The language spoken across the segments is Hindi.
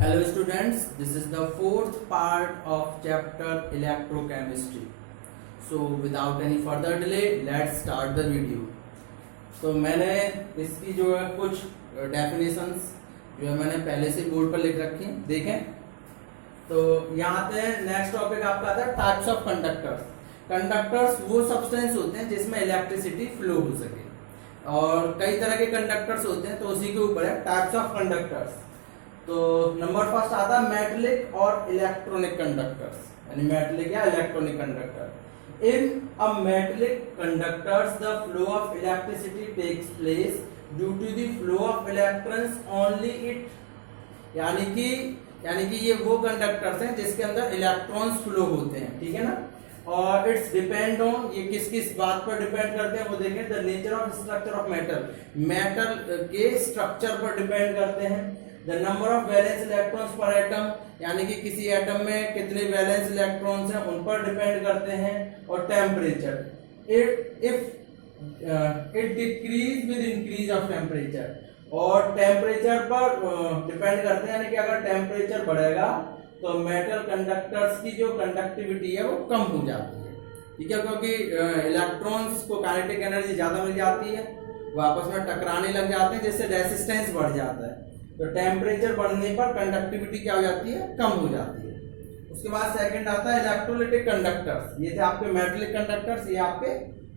Hello students, this is the fourth part of chapter electrochemistry. So without any further delay, let's start the video. तो मैंने इसकी जो है कुछ डेफिनेशंस जो है मैंने पहले से बोर्ड पर लिख रखी हैं, देखें। तो यहाँ पे नेक्स्ट टॉपिक आपका आता है टाइप्स ऑफ कंडक्टर्स। कंडक्टर्स वो सब्सटेंस होते हैं जिसमें इलेक्ट्रिसिटी फ्लो हो सके, और कई तरह के कंडक्टर्स होते हैं, तो उसी के ऊपर है टाइप्स ऑफ कंडक्टर्स। तो नंबर फर्स्ट आता है मेटलिक और इलेक्ट्रॉनिक कंडक्टर्स, यानी मेटलिक या electronic conductor. In a metallic conductors the flow of electricity takes place due to the flow of electrons only it, यानी कि ये वो कंडक्टर्स हैं जिसके अंदर इलेक्ट्रॉन्स फ्लो होते हैं, ठीक है ना। और इट्स डिपेंड ऑन, ये किस किस बात पर डिपेंड करते हैं वो देखें। The nature of structure of metal, metal के स्ट्रक्चर पर डिपेंड करते हैं। The number of valence electrons पर एटम, यानी कि किसी एटम में कितने वैलेंस इलेक्ट्रॉन्स हैं उन पर डिपेंड करते हैं। और temperature, it decrease with increase of temperature, और टेम्परेचर पर डिपेंड करते हैं, यानी कि अगर टेम्परेचर बढ़ेगा तो मेटल कंडक्टर्स की जो कंडक्टिविटी है वो कम हो जाती है, ठीक है, क्योंकि इलेक्ट्रॉन्स को काइनेटिक एनर्जी ज़्यादा मिल जाती है, वो आपस में टकराने लग जाते हैं, जिससे रेजिस्टेंस बढ़ जाता है। तो टेम्परेचर बढ़ने पर कंडक्टिविटी क्या हो जाती है, कम हो जाती है। उसके बाद सेकंड आता है इलेक्ट्रोलिटिक कंडक्टर्स। ये थे आपके मेटलिक कंडक्टर्स, ये आपके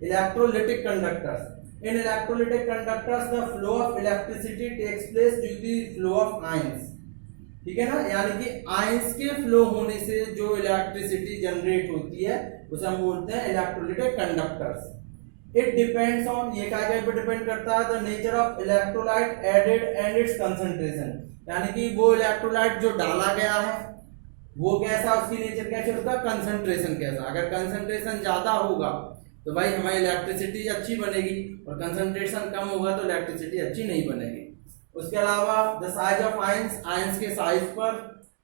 electrolytic conductors. In electrolytic conductors the flow of electricity takes place due to the flow of ions, ठीक है ना, यानी कि आयंस के फ्लो होने से जो इलेक्ट्रिसिटी जनरेट होती है उसे हम बोलते हैं electrolytic conductors. It depends on, ये क्या पे डिपेंड करता है, the nature of electrolyte added and its concentration, यानी कि वो इलेक्ट्रोलाइट जो डाला गया है वो कैसा, उसकी नेचर कैसे, उसका कंसंट्रेशन कैसा। अगर कंसंट्रेशन ज्यादा होगा तो भाई हमारी इलेक्ट्रिसिटी अच्छी बनेगी, और कंसंट्रेशन कम होगा तो इलेक्ट्रिसिटी अच्छी नहीं बनेगी। उसके अलावा the size of ions, ions के साइज पर।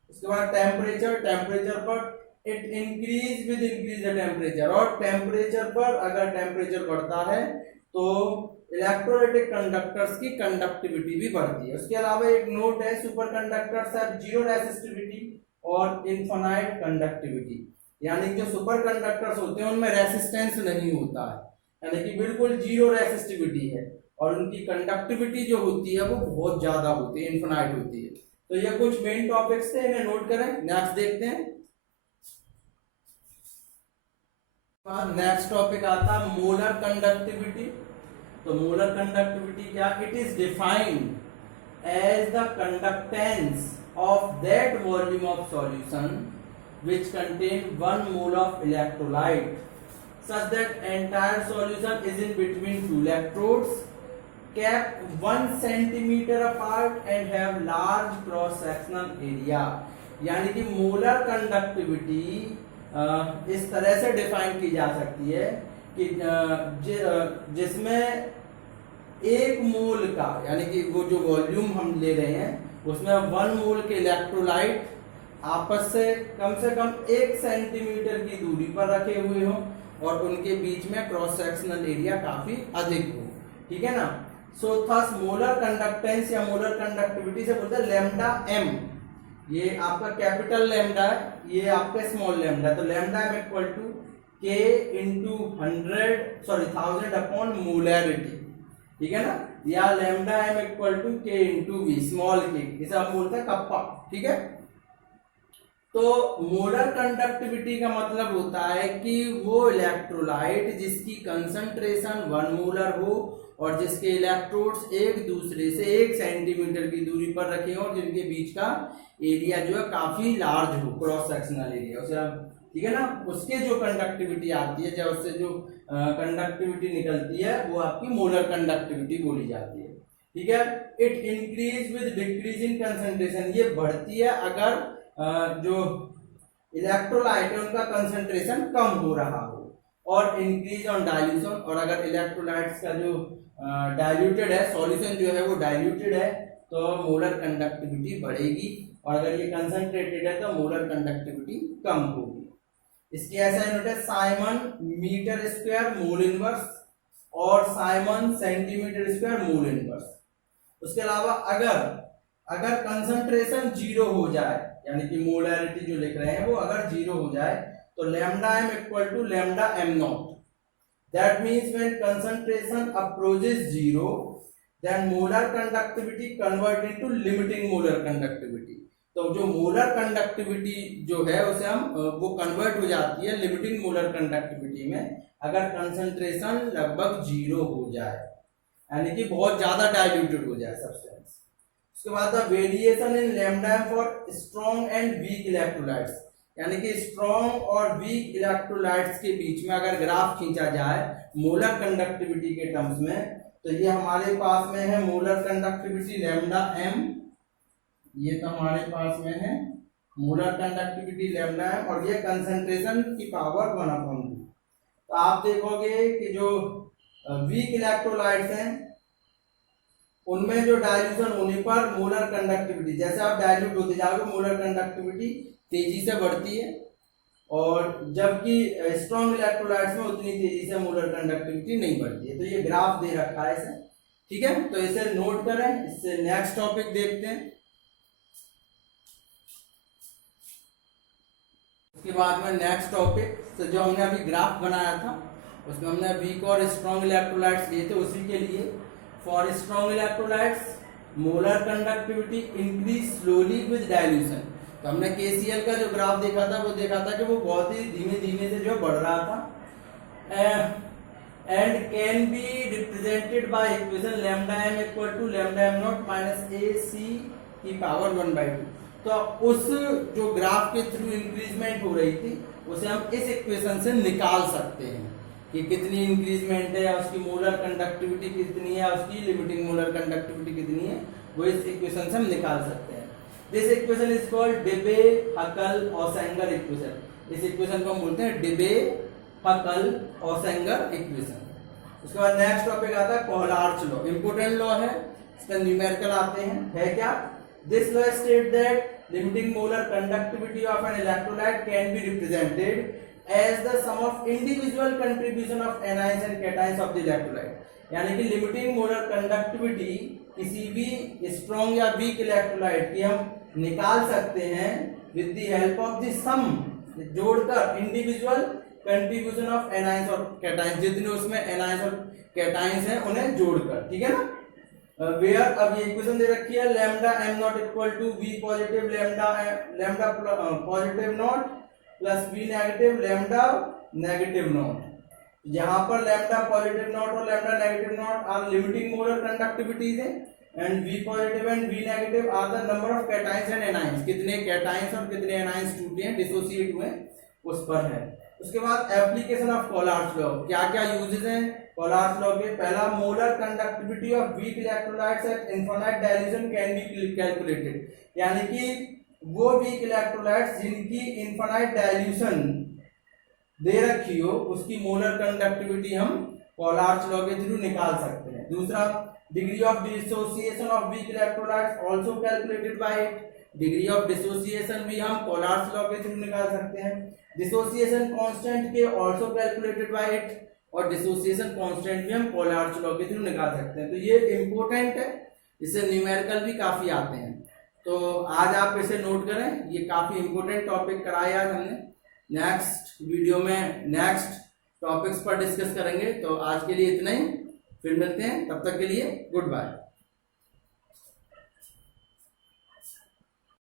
उसके बाद टेम्परेचर, टेम्परेचर पर it increase with increase the temperature, और टेम्परेचर पर अगर टेम्परेचर बढ़ता है तो इलेक्ट्रोलाइटिक कंडक्टर्स की कंडक्टिविटी भी बढ़ती है। उसके अलावा एक नोट है, super conductors have zero resistivity और इनफाइनाइट कंडक्टिविटी, यानी जो सुपर कंडक्टर्स होते हैं उनमें रेसिस्टेंस नहीं होता है, यानी कि बिल्कुल जीरो रेसिस्टिविटी है, और उनकी कंडक्टिविटी जो होती है वो बहुत ज्यादा होती है, इनफाइनाइट होती है। तो ये कुछ मेन टॉपिक्स थे, इन्हें नोट करें। नेक्स्ट देखते हैं। नेक्स्ट टॉपिक आता है मोलर कंडक्टिविटी। तो मोलर कंडक्टिविटी क्या, it is defined as the conductance of that volume of solution which contain 1 mole of electrolyte such that entire solution is in between two electrodes kept 1 centimeter apart and have large cross sectional area, यानी कि मोलर कंडक्टिविटी इस तरह से डिफाइन की जा सकती है कि जिसमें एक मोल का, यानी कि वो जो वॉल्यूम हम ले रहे हैं उसमें 1 मोल के इलेक्ट्रोलाइट आपस से कम 1 सेंटीमीटर की दूरी पर रखे हुए हों, और उनके बीच में क्रॉस सेक्शनल एरिया काफी अधिक हो, ठीक है ना। सो थस मोलर कंडक्टेंस या मोलर कंडक्टिविटी से बोलते हैं लैम्डा एम। ये आपका कैपिटल लैम्डा है, ये आपका स्मॉल लैम्डा, तो लैम्डा एम इक्वल टू के इंटू 1000 अपॉन मोलैरिटी, ठीक है ना, या लैम्डा एम इक्वल टू के इंटू वी, स्मॉल के, इसे हम बोलते हैं कप्पा, ठीक है। तो मोलर कंडक्टिविटी का मतलब होता है कि वो इलेक्ट्रोलाइट जिसकी कंसंट्रेशन 1 मोलर हो और जिसके इलेक्ट्रोड्स एक दूसरे से 1 सेंटीमीटर की दूरी पर रखे हो, और जिनके बीच का एरिया जो है काफी लार्ज हो, क्रॉस सेक्शनल एरिया, उसे आप, ठीक है ना, उसके जो कंडक्टिविटी आती है, जब उससे जो कंडक्टिविटी निकलती है वो आपकी मोलर कंडक्टिविटी बोली जाती है, ठीक है। It increase with decrease in concentration, ये बढ़ती है अगर जो इलेक्ट्रोलाइट है उनका कंसंट्रेशन कम हो रहा हो, और इंक्रीज ऑन डाइल्यूशन, और अगर इलेक्ट्रोलाइट्स का जो डाइल्यूटेड है, सॉल्यूशन जो है वो डाइल्यूटेड है, तो मोलर कंडक्टिविटी बढ़ेगी, और अगर ये कंसंट्रेटेड है तो मोलर कंडक्टिविटी कम होगी। इसकी ऐसा यूनिट है siemens metre square mole inverse, और siemens centimetre square mole inverse. उसके अलावा अगर अगर कंसंट्रेशन जीरो हो जाए, यानी कि मोलैरिटी जो लिख रहे हैं वो अगर जीरो हो जाए, तो lambda m equal to lambda m naught. That means when concentration approaches zero, then molar conductivity convert into limiting molar conductivity. तो जो मोलर कंडक्टिविटी जो है उसे हम वो कन्वर्ट हो जाती है लिमिटिंग मोलर कंडक्टिविटी में अगर कंसंट्रेशन लगभग जीरो हो जाए, यानी कि बहुत ज्यादा डाइल्यूटेड हो जाए सब्सटेंस। उसके बाद the variation in lambda m for strong and weak electrolytes, यानी कि स्ट्रॉन्ग और वीक इलेक्ट्रोलाइट्स के बीच में अगर ग्राफ खींचा जाए मोलर कंडक्टिविटी के टर्म्स में, तो ये हमारे पास में है मोलर कंडक्टिविटी लैम्डा m, ये तो हमारे पास में है मोलर कंडक्टिविटी लैम्डा m, और ये कंसंट्रेशन की पावर 1/2। तो आप देखोगे कि जो वीक इलेक्ट्रोलाइट्स हैं उनमें जो डाइल्यूशन होने पर मोलर कंडक्टिविटी, जैसे आप डाइल्यूट होते जाओगे मोलर कंडक्टिविटी तेजी से बढ़ती है, और जबकि स्ट्रॉन्ग इलेक्ट्रोलाइट्स में उतनी तेजी से मोलर कंडक्टिविटी नहीं बढ़ती है। तो ये ग्राफ दे रखा है इसे, ठीक है, तो इसे नोट करें। इससे नेक्स्ट टॉपिक देखते हैं। उसके बाद में नेक्स्ट टॉपिक तो जो हमने अभी ग्राफ बनाया था उसमें हमने वीक और स्ट्रॉन्ग इलेक्ट्रोलाइट्स लिए थे, उसी के लिए for strong electrolytes molar conductivity increase slowly with dilution. तो हमने KCl का जो ग्राफ देखा था वो देखा था कि वो बहुत ही धीमे धीमे से जो बढ़ रहा था, and can be represented by equation lambda m equal to lambda m naught minus AC की पावर 1/2। तो उस जो ग्राफ के थ्रू इंक्रीजमेंट हो रही थी उसे हम इस इक्वेशन से निकाल सकते हैं कि कितनी इंक्रीजमेंट है, उसकी मोलर कंडक्टिविटी कितनी है, उसकी लिमिटिंग मोलर कंडक्टिविटी कितनी है, वो इस इक्वेशन से हम निकाल सकते हैं। This equation is called Debye Huckel Onsager equation. इस इक्वेशन को हम बोलते हैं डेबे-हकल-ओसेंगर इक्वेशन। उसके बाद नेक्स्ट टॉपिक आता है कोहलार्च लॉ। इंपोर्टेंट लॉ है, इसका न्यूमेरिकल आते हैं, है क्या? This law state that limiting molar conductivity of an electrolyte can be represented as the sum of individual contribution of anions and cations of the electrolyte। यानी कि लिमिटिंग मोलर कंडक्टिविटी किसी भी स्ट्रॉन्ग या वीक इलेक्ट्रोलाइट की हम निकाल सकते हैं with the help of the sum, जोड़कर इंडिविजुअल कंट्रीब्यूशन ऑफ एनाइंस और कैटाइंस, जितने उसमें एनाइंस और कैटाइंस हैं उन्हें जोड़कर, ठीक है ना। वेयर अब ये इक्वेशन दे रखी है lambda m naught equal to v positive lambda positive naught plus v negative lambda negative naught. यहाँ पर लैम्डा पॉजिटिव नॉट और lambda negative naught are limiting molar conductivities है, and v positive and v negative are the number of cations and anions, कितने कैटाइंस और कितने एनाइंस टूटे हैं, डिसोसिएट हुए, उस पर है। उसके बाद एप्लीकेशन ऑफ कोहलार्च लॉ, क्या क्या यूजेस हैं कोहलार्च लॉ के? पहला, molar conductivity of weak electrolytes at infinite dilution can be calculated, यानी कि वो वीक इलेक्ट्रोलाइट्स जिनकी इनफिनिट डाइल्यूशन दे रखी हो उसकी मोलर कंडक्टिविटी हम कोहलार्च लॉ के थ्रू निकाल सकते हैं। दूसरा, degree of dissociation of weak electrolytes also calculated by it, degree of dissociation भी हम कोहलार्च लॉ के थ्रू निकाल सकते हैं। डिसोसिएशन कांस्टेंट के आल्सो कैलकुलेटेड बाय इट, और डिसोसिएशन कांस्टेंट भी हम कोहलार्च लॉ के थ्रू निकाल सकते हैं। तो ये इंपॉर्टेंट है, इससे न्यूमेरिकल भी काफी आते हैं, तो आज आप इसे नोट करें, ये काफी इंपॉर्टेंट टॉपिक कराया आज हमने। नेक्स्ट वीडियो में नेक्स्ट टॉपिक्स पर डिस्कस करेंगे, तो आज के लिए इतना ही, फिर मिलते हैं, तब तक के लिए गुड बाय।